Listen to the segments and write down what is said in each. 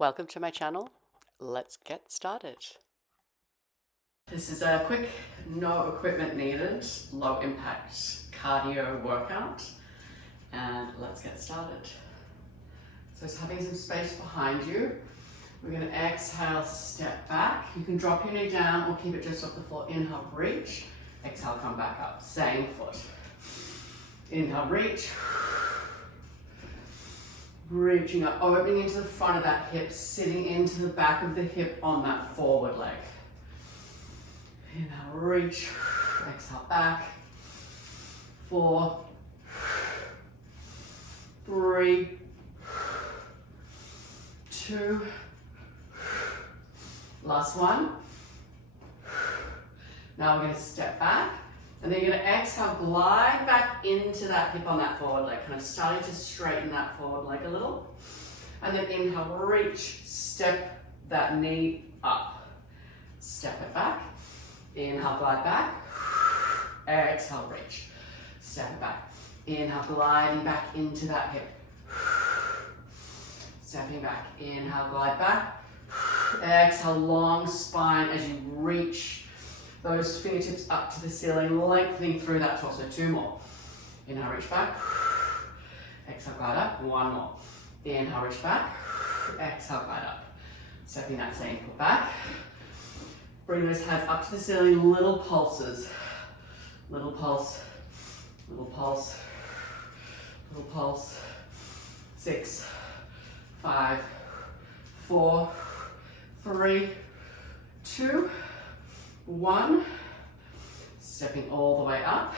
Welcome to my channel. Let's get started. This is a quick, no equipment needed, low impact cardio workout, and let's get started. So it's having some space behind you. We're going to exhale, step back. You can drop your knee down or keep it just off the floor. Inhale, reach. Exhale, come back up. Same foot. Inhale, reach. Reaching up, opening into the front of that hip, sitting into the back of the hip on that forward leg. Inhale, reach. Exhale, back. 4, 3, 2. Last one. Now we're going to step back, and then you're going to exhale, glide back into that hip on that forward leg, kind of starting to straighten that forward leg a little. And then inhale, reach, step that knee up. Step it back. Inhale, glide back. Exhale, reach. Step it back. Inhale, gliding back into that hip. Stepping back. Inhale, glide back. Exhale, long spine as you reach those fingertips up to the ceiling, lengthening through that torso. 2 more. Inhale, reach back. Exhale, glide up. 1 more. Inhale, reach back. Exhale, glide up. Stepping that same foot back. Bring those hands up to the ceiling, little pulses. Little pulse, little pulse, little pulse. 6, 5, 4, 3, 2, 1. Stepping all the way up.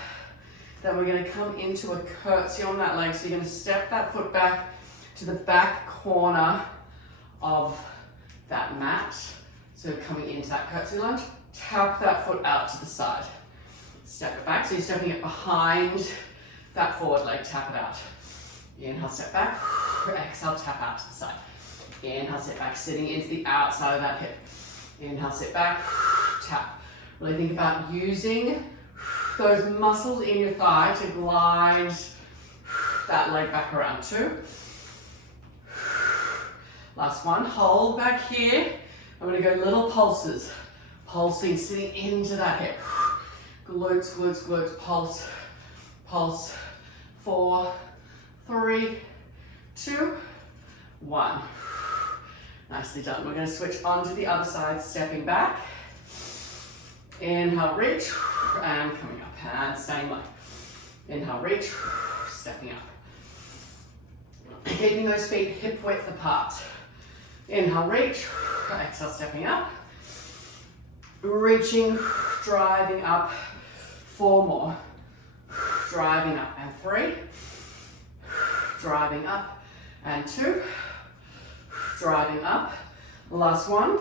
Then we're going to come into a curtsy on that leg. So you're going to step that foot back to the back corner of that mat. So coming into that curtsy lunge, tap that foot out to the side. Step it back. So you're stepping it behind that forward leg. Tap it out. Inhale, step back. Exhale, tap out to the side. Inhale, sit back, sitting into the outside of that hip. Inhale, sit back, tap. Really think about using those muscles in your thigh to glide that leg back around. 2. Last one, hold back here. I'm going to go little pulses. Pulsing, sitting into that hip. Glutes, glutes, glutes, pulse, pulse. 4, 3, 2, 1. Nicely done. We're going to switch on to the other side, stepping back. Inhale, reach, and coming up. And same way. Inhale, reach, stepping up. Keeping those feet hip width apart. Inhale, reach, exhale, stepping up. Reaching, driving up. 4 more. Driving up, and 3. Driving up, and 2. Driving up. Last one.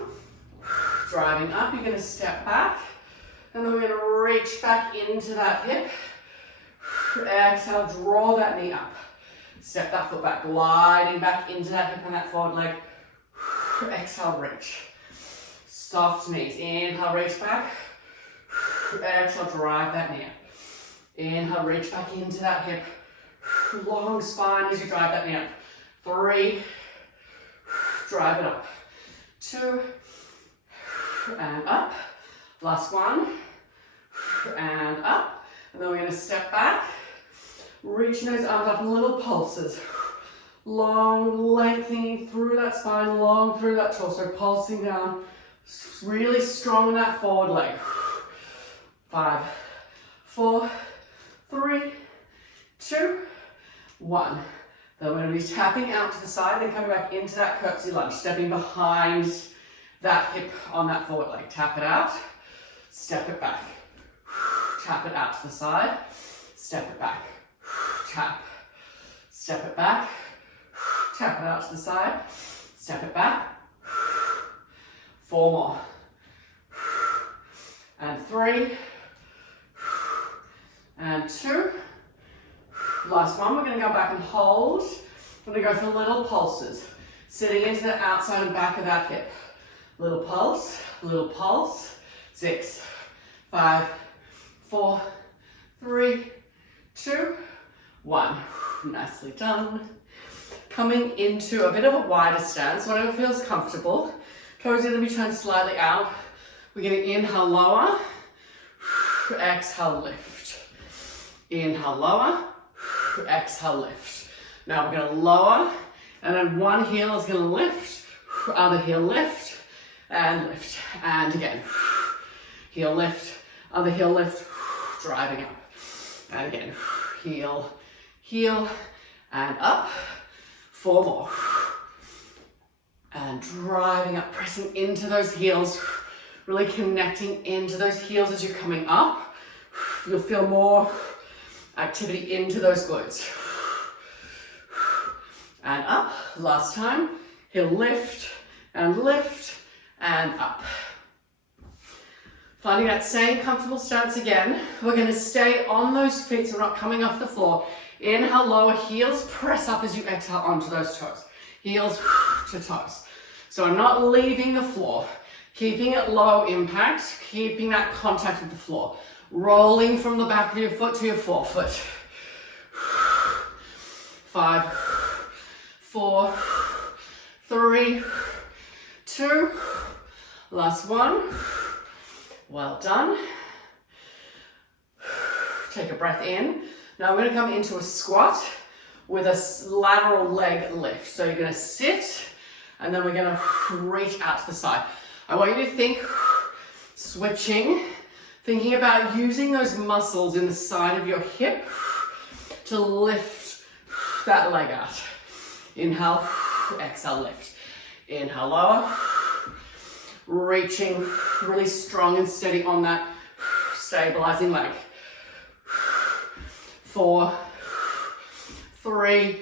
Driving up. You're going to step back. And then we're going to reach back into that hip. Exhale, draw that knee up. Step that foot back, gliding back into that hip and that forward leg. Exhale, reach. Soft knees. Inhale, reach back. Exhale, drive that knee up. Inhale, reach back into that hip. Long spine as you drive that knee up. 3. Drive it up. 2. And up. Last one. And up. And then we're going to step back. Reaching those arms up, little pulses. Long, lengthening through that spine, long through that torso, pulsing down. Really strong in that forward leg. 5, 4, 3, 2, 1. Then we're going to be tapping out to the side and coming back into that curtsy lunge, stepping behind that hip on that forward leg. Tap it out, step it back. Tap it out to the side, step it back. Tap, step it back. Tap it out to the side, step it back. 4 more. And 3. And 2. Last one, we're going to go back and hold. We're going to go for little pulses. Sitting into the outside and back of that hip. Little pulse, little pulse. 6, 5, 4, 3, 2, 1. Nicely done. coming into a bit of a wider stance, whatever feels comfortable. Toes are going to be turned slightly out. We're going to inhale, lower, exhale, lift. Inhale, lower, exhale, lift. Now we're going to lower, and then one heel is going to lift, other heel lift, and again. Heel lift, other heel lift, driving up. And again, heel, heel, and up. 4 more. And driving up, pressing into those heels, really connecting into those heels as you're coming up. You'll feel more activity into those glutes. And up, last time. Heel lift, and up. Finding that same comfortable stance again. We're going to stay on those feet so we're not coming off the floor. Inhale, lower, heels press up as you exhale onto those toes. Heels to toes. So I'm not leaving the floor. Keeping it low impact, keeping that contact with the floor. Rolling from the back of your foot to your forefoot. 5, 4, 3, 2, last one. Well done. Take a breath in. Now we're going to come into a squat with a lateral leg lift. So you're going to sit, and then we're going to reach out to the side. I want you to think, switching, thinking about using those muscles in the side of your hip to lift that leg out. Inhale, exhale, lift. Inhale, lower. Reaching really strong and steady on that stabilizing leg. 4, 3,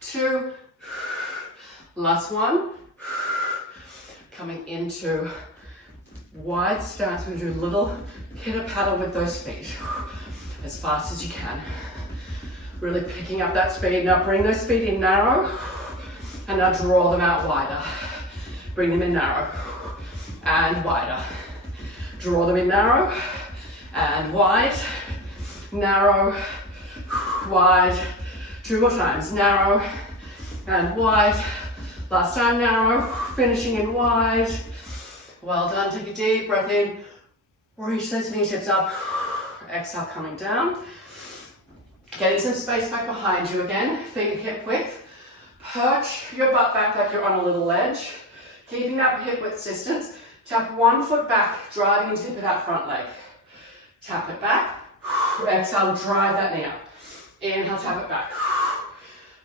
2, last one. Coming into wide stance, we're going to do a little pitter paddle with those feet as fast as you can. Really picking up that speed. Now bring those feet in narrow, and now draw them out wider. Bring them in narrow and wider. Draw them in narrow and wide. Narrow, wide. 2 more times. Narrow and wide. Last time, narrow. Finishing in wide. Well done. Take a deep breath in. Reach those fingertips up. Exhale, coming down. Getting some space back behind you again. Feet hip width. Perch your butt back like you're on a little ledge. Keeping that hip width distance. Tap one foot back, driving into tip of that front leg. Tap it back. Exhale, drive that knee up. Inhale, tap it back.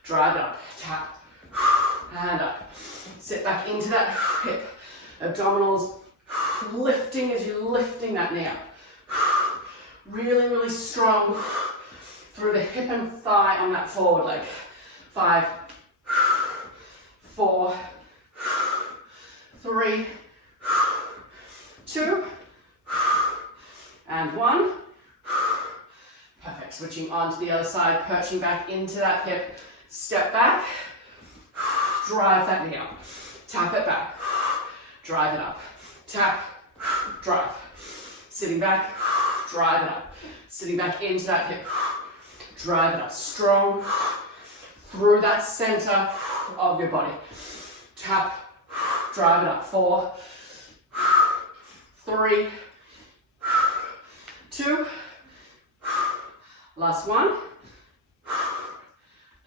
Drive it up. Tap. And up. Sit back into that hip. Abdominals lifting as you're lifting that knee up. Really, really strong through the hip and thigh on that forward leg. 5, 4, 3, 2, and 1. Perfect. Switching on to the other side, perching back into that hip. Step back. Drive that knee up. Tap it back. Drive it up. Tap. Drive. Sitting back. Drive it up. Sitting back into that hip. Drive it up. Strong through that center of your body. Tap. Drive it up. 4, 3, 2, last one.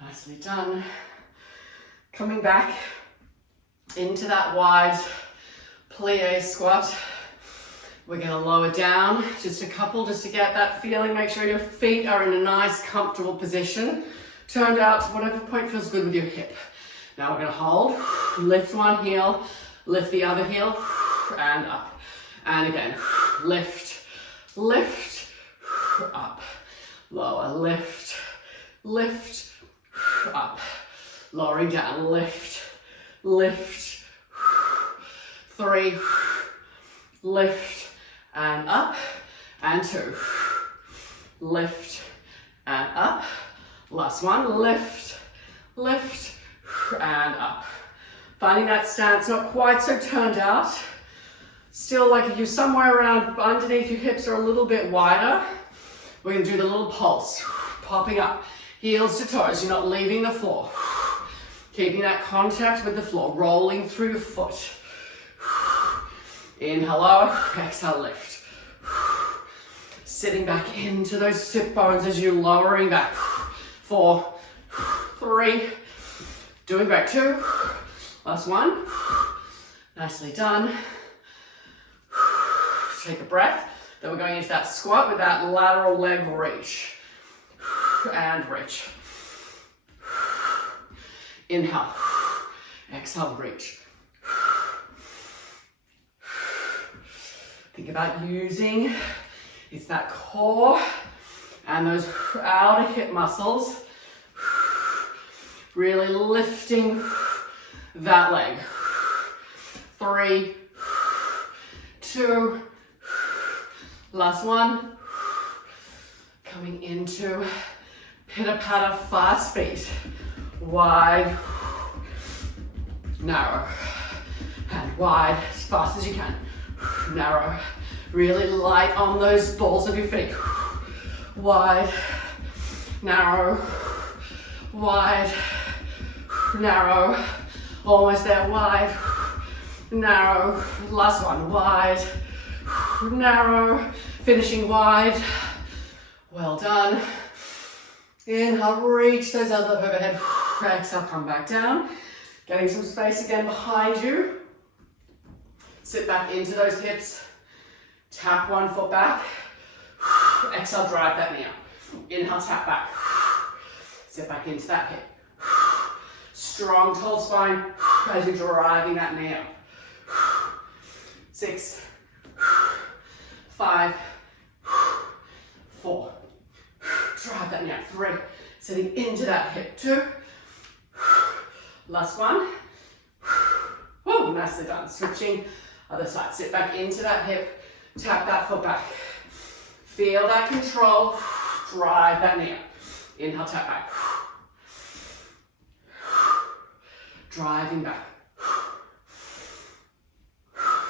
Nicely done. Coming back into that wide plie squat. We're going to lower down just a couple just to get that feeling. Make sure your feet are in a nice, comfortable position. Turned out to whatever point feels good with your hip. Now we're going to hold, lift one heel, lift the other heel, and up. And again, lift, lift, up. Lower, lift, lift, up. Lowering down, lift, lift, 3, lift, and up, and 2. Lift, and up. Last one, lift, lift, and up. Finding that stance not quite so turned out. Still like you're somewhere around underneath your hips are a little bit wider. We're going to do the little pulse. Popping up. Heels to toes, you're not leaving the floor. Keeping that contact with the floor, rolling through your foot. Inhale, lower, exhale, lift. Sitting back into those sit bones as you're lowering back. 4, 3, doing great, 2, last 1. Nicely done. Take a breath. Then we're going into that squat with that lateral leg reach. And reach. Inhale. Exhale, reach. Think about using, it's that core and those outer hip muscles. Really lifting that leg. 3, 2, last 1. Coming into pitter-patter fast feet. Wide, narrow, and wide as fast as you can. Narrow, really light on those balls of your feet. Wide, narrow, wide, narrow, almost there, wide, narrow, last one, wide, narrow, finishing wide. Well done. Inhale, reach those elbows overhead. Exhale, come back down. Getting some space again behind you. Sit back into those hips. Tap one foot back. Exhale, drive that knee up. Inhale, tap back. Sit back into that hip. Strong, tall spine as you're driving that knee up. 6, 5, 4. Drive that knee up. 3. Sitting into that hip. 2. Last 1. Woo, nicely done. Switching other side. Sit back into that hip. Tap that foot back. Feel that control. Drive that knee up. Inhale, tap back. Driving back.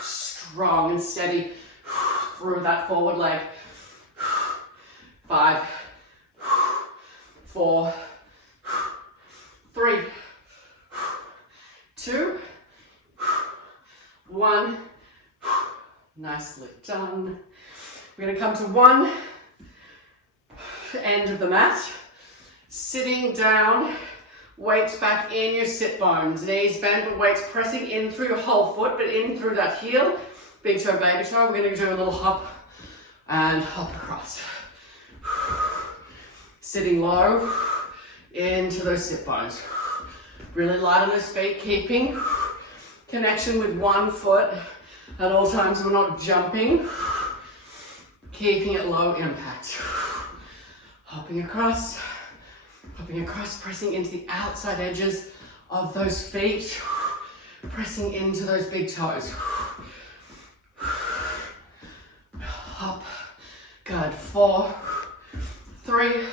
Strong and steady through that forward leg. 5, 4, 3, 2, 1. Nicely done. We're going to come to one end of the mat. Sitting down, weights back in your sit bones. Knees bent, but weights pressing in through your whole foot, but in through that heel. Big toe, baby toe. We're going to do a little hop and hop across. Sitting low into those sit bones. Really light on those feet, keeping connection with one foot at all times. We're not jumping, keeping it low impact. Hopping across, pressing into the outside edges of those feet, pressing into those big toes. Hop, good. 4, 3,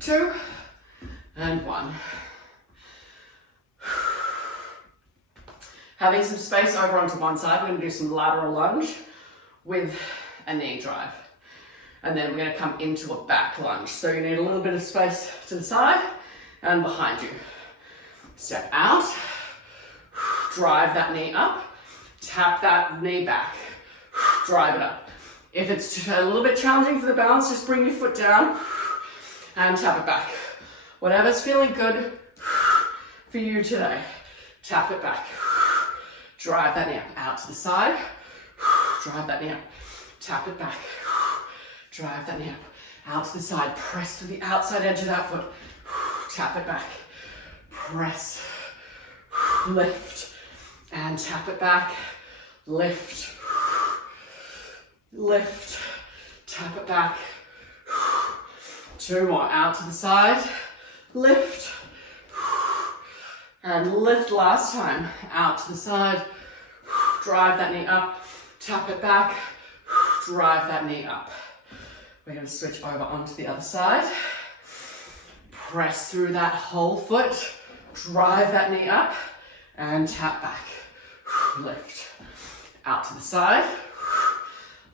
2, and 1. Having some space over onto one side, we're going to do some lateral lunge with a knee drive. And then we're going to come into a back lunge. So you need a little bit of space to the side and behind you. Step out, drive that knee up, tap that knee back, drive it up. If it's a little bit challenging for the balance, just bring your foot down and tap it back. Whatever's feeling good for you today, tap it back. Drive that knee up, out to the side, drive that knee up, tap it back. Drive that knee up, out to the side, press to the outside edge of that foot, tap it back, press, lift, and tap it back, lift, lift, tap it back. 2 more, out to the side, lift, and lift last time, out to the side, drive that knee up, tap it back, drive that knee up. We're going to switch over onto the other side. Press through that whole foot, drive that knee up, and tap back. Lift. Out to the side,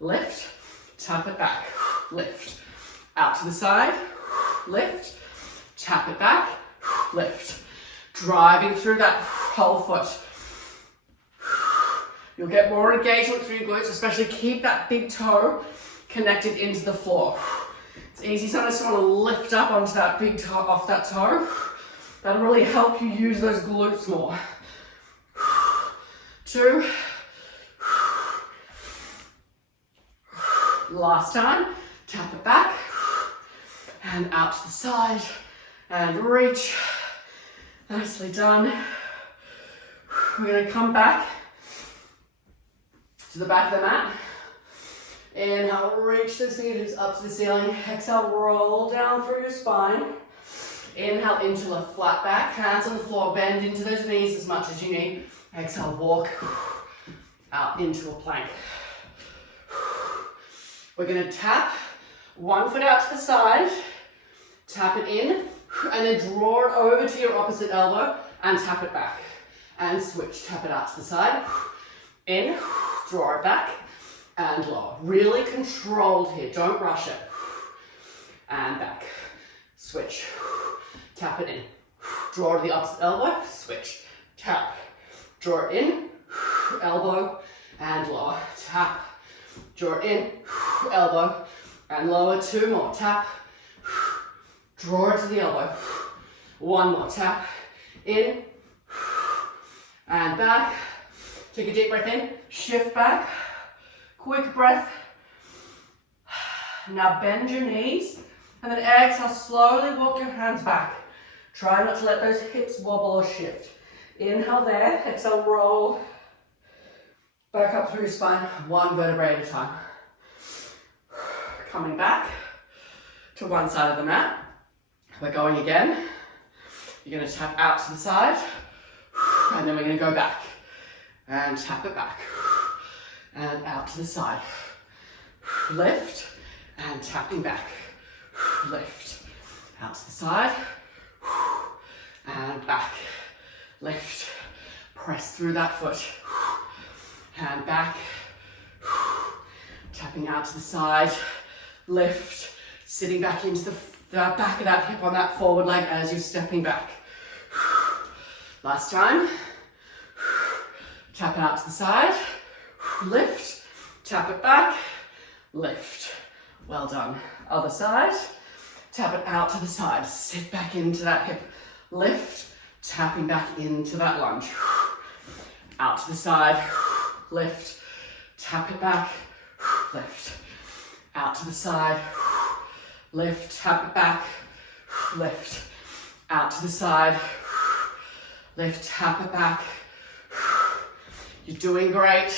lift, tap it back, lift. Out to the side, lift, tap it back, lift. Driving through that whole foot. You'll get more engagement through your glutes, especially keep that big toe connected into the floor. It's easy sometimes to want to lift up onto that big toe, off that toe. That'll really help you use those glutes more. 2. Last time, tap it back and out to the side and reach. Nicely done. We're going to come back to the back of the mat. Inhale, reach those fingertips up to the ceiling. Exhale, roll down through your spine. Inhale into a flat back, hands on the floor, bend into those knees as much as you need. Exhale, walk out into a plank. We're going to tap one foot out to the side, tap it in, and then draw it over to your opposite elbow and tap it back. And switch, tap it out to the side, in, draw it back, and lower. Really controlled here, don't rush it. And back, switch, tap it in, draw to the opposite elbow, switch, tap, draw it in, elbow, and lower, tap, draw it in, elbow, and lower. 2 more, tap, draw it to the elbow. 1 more, tap, in, and back. Take a deep breath in, shift back, quick breath. Now bend your knees, and then exhale, slowly walk your hands back. Try not to let those hips wobble or shift. Inhale there, exhale, roll back up through your spine, 1 vertebrae at a time. Coming back to one side of the mat. We're going again. You're going to tap out to the side, and then we're going to go back and tap it back and out to the side. Lift and tapping back. Lift out to the side and back. Lift. Press through that foot. Hand back. Tapping out to the side. Lift. Sitting back into the back of that hip on that forward leg as you're stepping back. Last time. Tap it out to the side. Lift. Tap it back. Lift. Well done. Other side. Tap it out to the side. Sit back into that hip. Lift. Tapping back into that lunge. Out to the side. Lift. Tap it back. Lift. Out to the side. Lift. Tap it back. Lift. Out to the side. Lift. Tap it back. You're doing great.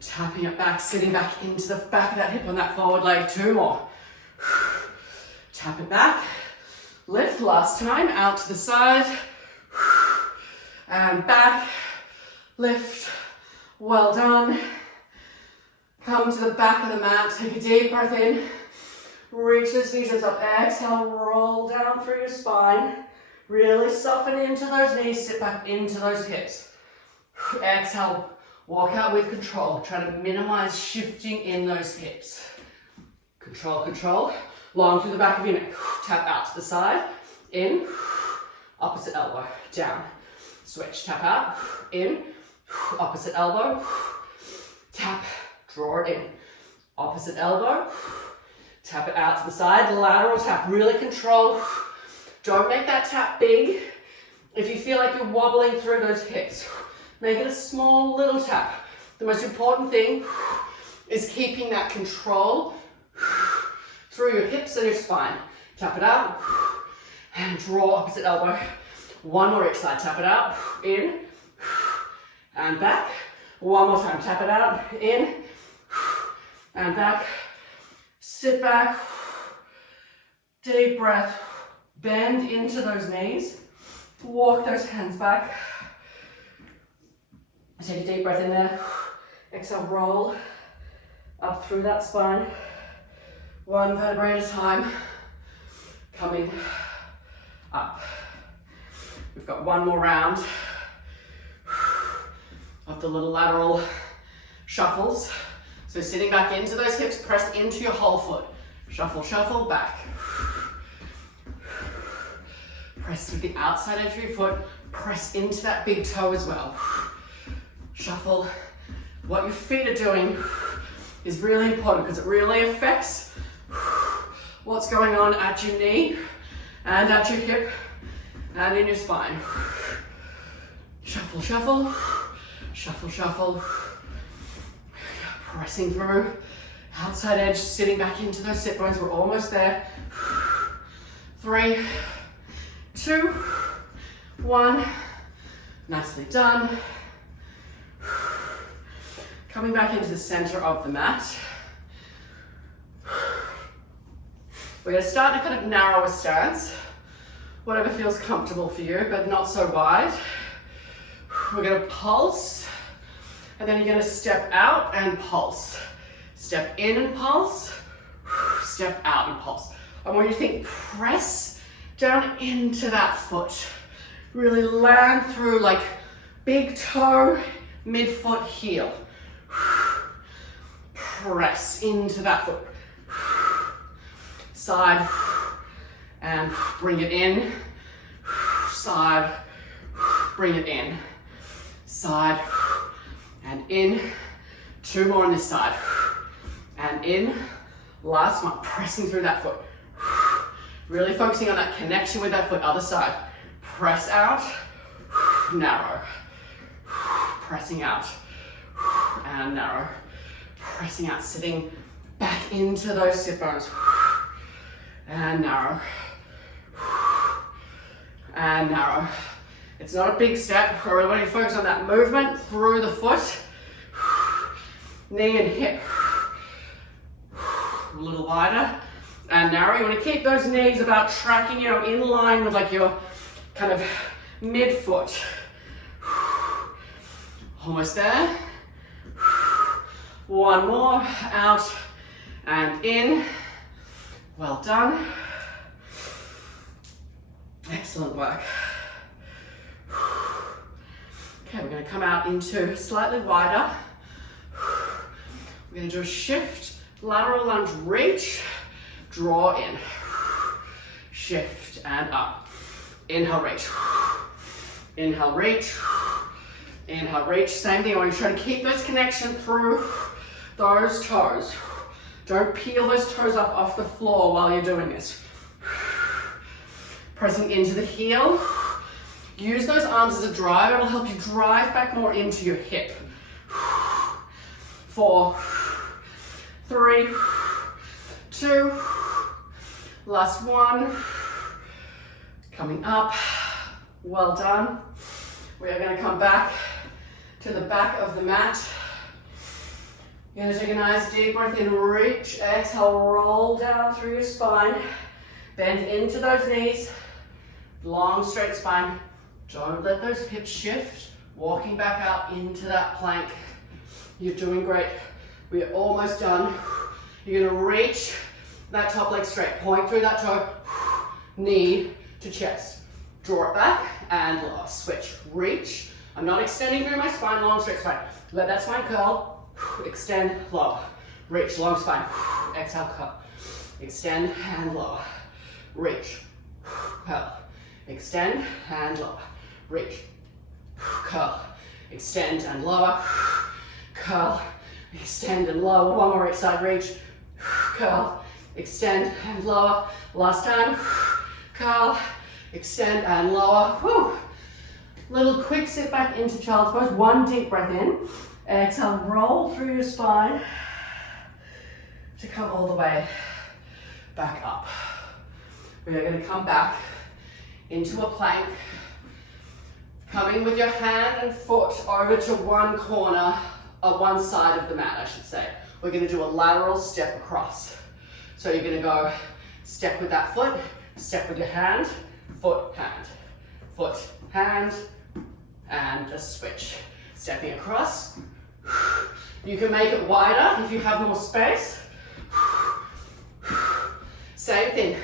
Tapping it back, sitting back into the back of that hip on that forward leg. 2 more. Tap it back. Lift, last time, out to the side. And back. Lift. Well done. Come to the back of the mat. Take a deep breath in. Reach those knees up. Exhale, roll down through your spine. Really soften into those knees. Sit back into those hips. Exhale. Walk out with control. Try to minimize shifting in those hips. Control, control. Long through the back of your neck. Tap out to the side. In. Opposite elbow. Down. Switch. Tap out. In. Opposite elbow. Tap. Draw it in. Opposite elbow. Tap it out to the side. Lateral tap. Really control. Don't make that tap big. If you feel like you're wobbling through those hips, make it a small little tap. The most important thing is keeping that control through your hips and your spine. Tap it out and draw opposite elbow. 1 more each side. Tap it out, in and back. 1 more time. Tap it out, in and back. Sit back. Deep breath. Bend into those knees. Walk those hands back. Take a deep breath in there. Exhale, roll up through that spine. 1 vertebrae at a time. Coming up. We've got 1 more round of the little lateral shuffles. So sitting back into those hips, press into your whole foot. Shuffle, shuffle, back. Press through the outside edge of your foot. Press into that big toe as well. Shuffle. What your feet are doing is really important because it really affects what's going on at your knee and at your hip and in your spine. Shuffle, shuffle, shuffle, shuffle. Pressing through. Outside edge, sitting back into those sit bones. We're almost there. 3, 2, 1. Nicely done. Coming back into the center of the mat. We're going to start in a kind of narrower stance. Whatever feels comfortable for you, but not so wide. We're going to pulse. And then you're going to step out and pulse. Step in and pulse. Step out and pulse. I want you to think, press down into that foot. Really land through like big toe, mid-foot, heel. Press into that foot. Side and bring it in. Side, bring it in. Side and in. 2 more on this side. And in. Last one, pressing through that foot. Really focusing on that connection with that foot. Other side. Press out. Narrow. Pressing out. And narrow. Pressing out. Sitting back into those sit bones. And narrow. And narrow. It's not a big step. I really want you to focus on that movement through the foot. Knee and hip. A little wider and narrow. You want to keep those knees about tracking, in line with like your kind of mid-foot. Almost there. 1 more. Out and in. Well done. Excellent work. Okay, we're going to come out into slightly wider. We're going to do a shift, lateral lunge, reach, draw in, shift and up. Inhale, reach. Inhale, reach. Inhale, reach. Same thing. I want you to try to keep those connections through those toes. Don't peel those toes up off the floor while you're doing this. Pressing into the heel. Use those arms as a drive. It will help you drive back more into your hip. 4, 3, 2, last one. Coming up. Well done. We are going to come back to the back of the mat. You're going to take a nice deep breath in, reach, exhale, roll down through your spine. Bend into those knees. Long, straight spine. Don't let those hips shift. Walking back out into that plank. You're doing great. We are almost done. You're gonna reach that top leg straight. Point through that toe. Knee to chest. Draw it back and lower. Switch. Reach. I'm not extending through my spine. Long, straight spine. Let that spine curl. Extend, lower. Reach, long spine. Exhale, curl. Extend and lower. Reach. Curl. Extend and lower. Reach. Curl. Extend and lower. Curl. Extend and lower. One more each side. Reach. Curl. Extend and lower. Last time. Curl. Extend and lower. Whew. Little quick sit back into child's pose. One deep breath in. Exhale, roll through your spine to come all the way back up. We are going to come back into a plank, coming with your hand and foot over to one corner of one side of the mat, I should say. We're going to do a lateral step across. So you're going to go step with that foot, step with your hand, foot, hand, and just switch. Stepping across. You can make it wider if you have more space. Same thing.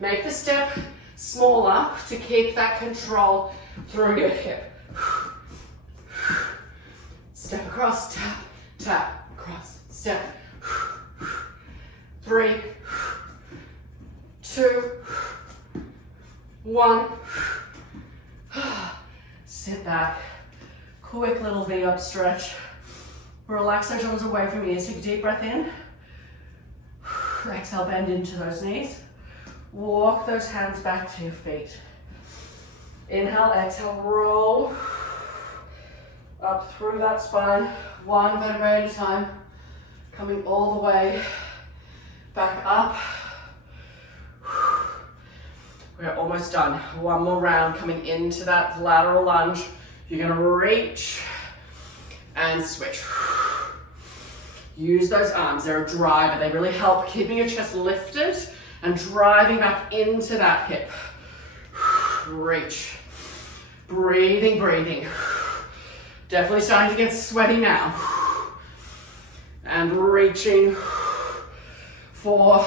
Make the step smaller to keep that control through your hip. Step across, tap, tap, cross, step. 3, 2, 1. back. Quick little V up stretch. Relax those shoulders away from ears. Take a deep breath in. Exhale, bend into those knees. Walk those hands back to your feet. Inhale, exhale, roll up through that spine, one vertebrae at a time, coming all the way back up. We're almost done. One more round, coming into that lateral lunge. You're gonna reach and switch. Use those arms, they're a driver. They really help keeping your chest lifted and driving back into that hip. Reach. Breathing, breathing. Definitely starting to get sweaty now. And reaching. 4,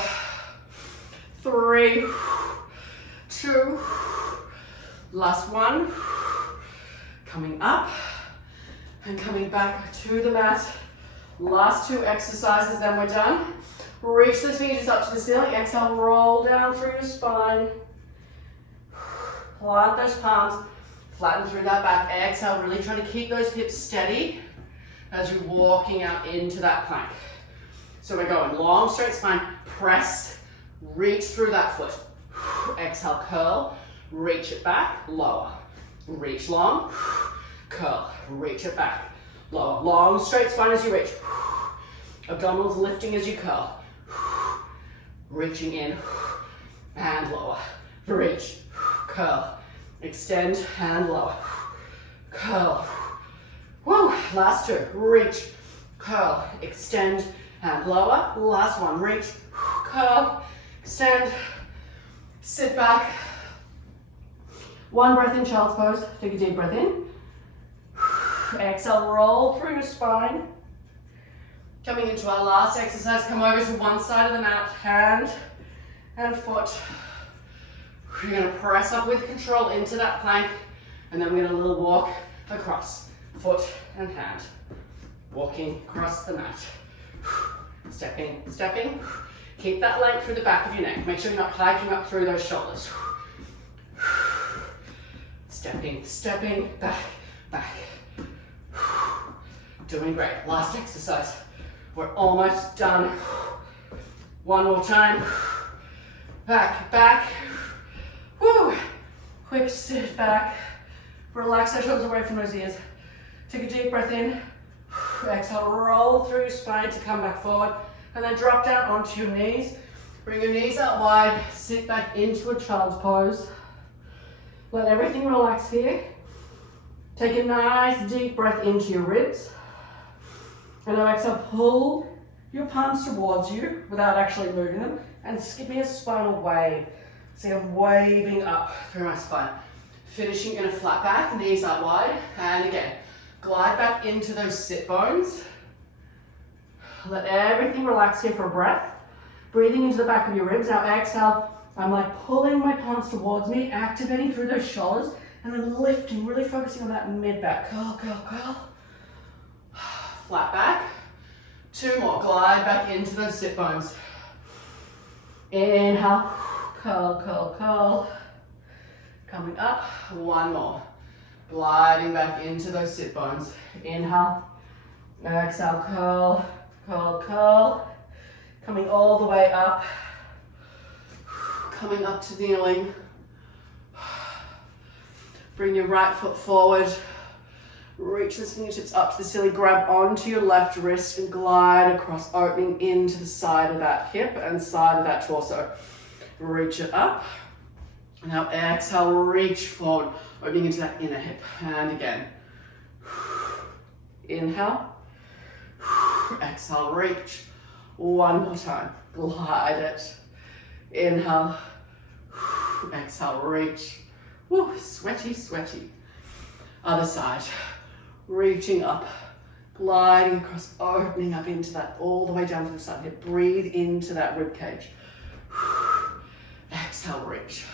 3, 2. Last one. Coming up and coming back to the mat. Last 2 exercises, then we're done. Reach those fingers up to the ceiling. Exhale, roll down through your spine. Plant those palms. Flatten through that back. Exhale, really trying to keep those hips steady as you're walking out into that plank. So we're going long, straight spine. Press, reach through that foot. Exhale, curl. Reach it back, lower. Reach long, curl. Reach it back. Lower. Long, straight spine as you reach. Abdominals lifting as you curl. Reaching in and lower. Reach, curl, extend and lower. Curl. Woo. Last 2. Reach, curl, extend and lower. Last one. Reach, curl, extend, sit back. One breath in, child's pose. Take a deep breath in. Exhale, roll through your spine. Coming into our last exercise, come over to one side of the mat, hand and foot. You're going to press up with control into that plank, and then we're going to little walk across, foot and hand. Walking across the mat. Stepping, stepping. Keep that length through the back of your neck. Make sure you're not hiking up through those shoulders. Stepping, stepping, back, back. Doing great. Last exercise. We're almost done. One more time. Back, back. Woo. Quick sit back. Relax those shoulders away from those ears. Take a deep breath in. Exhale, roll through your spine to come back forward. And then drop down onto your knees. Bring your knees out wide. Sit back into a child's pose. Let everything relax here. Take a nice deep breath into your ribs. And now exhale, pull your palms towards you without actually moving them. And give me a spinal wave. See, I'm waving up through my spine. Finishing in a flat back, knees out wide. And again, glide back into those sit bones. Let everything relax here for a breath. Breathing into the back of your ribs. Now exhale, I'm like pulling my palms towards me, activating through those shoulders, and then lifting, really focusing on that mid back. Curl, curl, curl. Flat back. 2 more. Glide back into those sit bones. Inhale. Curl, curl, curl. Coming up. 1 more. Gliding back into those sit bones. Inhale. Exhale. Curl, curl, curl. Coming all the way up. Coming up to kneeling. Bring your right foot forward. Reach the fingertips up to the ceiling. Grab onto your left wrist and glide across, opening into the side of that hip and side of that torso. Reach it up. Now exhale, reach forward, opening into that inner hip. And again. Inhale. Exhale, reach. 1 more time. Glide it. Inhale. Exhale, reach. Woo, sweaty, sweaty. Other side. Reaching up, gliding across, opening up into that, all the way down to the side here. Breathe into that rib cage. Exhale, reach.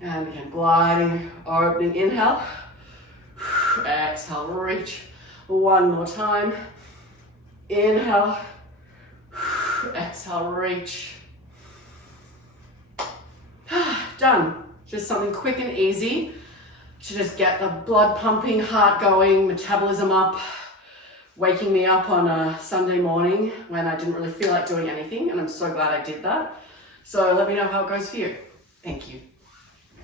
And again, gliding, opening, inhale. Exhale, reach. 1 more time. Inhale. Exhale, reach. Done. Just something quick and easy. to just get the blood pumping, heart going, metabolism up, waking me up on a Sunday morning when I didn't really feel like doing anything, and I'm so glad I did that. So let me know how it goes for you. Thank you.